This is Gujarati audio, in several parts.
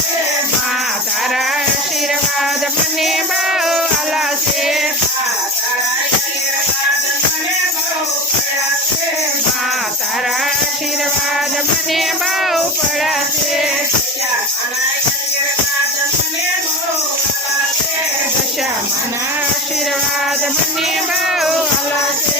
માં તારા આશીર્વાદ મને બહુ આલા છે માં તારા આશીર્વાદ મને બહુ પડ્યા છે દશામાના આશીર્વાદ મને બહુ આલા છે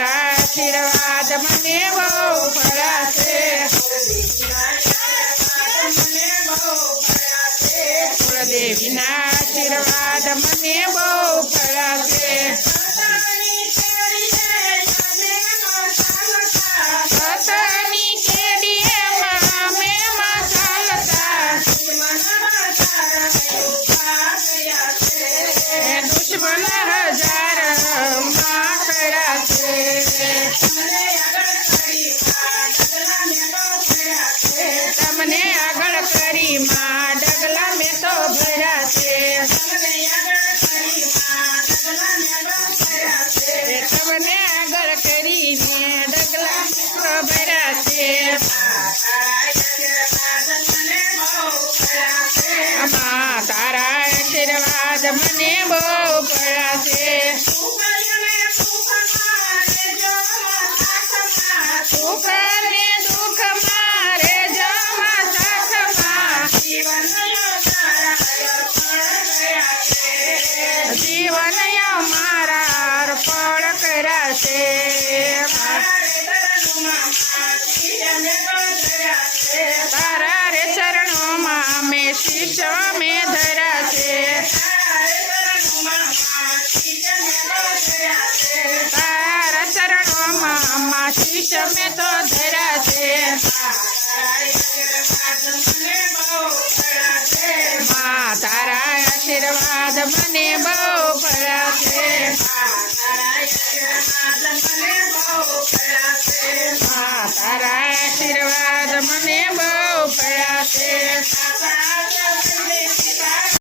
તારા આશીર્વાદ મને બહુ પડ્યા છે કુળદેવીના આશીર્વાદ મને બહુ મને બહુ પડાશે છે. સુખ દુઃખ મારે જમા સાથમાં જીવન અમારા અર્પણ કર્યા છે. તારા તારા ચરણોમાં માસી તમે તો ધરા છે મા તારા આશીર્વાદ મને બહુ પડ્યા છે આશીર્વાદ મને બહુ પડ્યા છે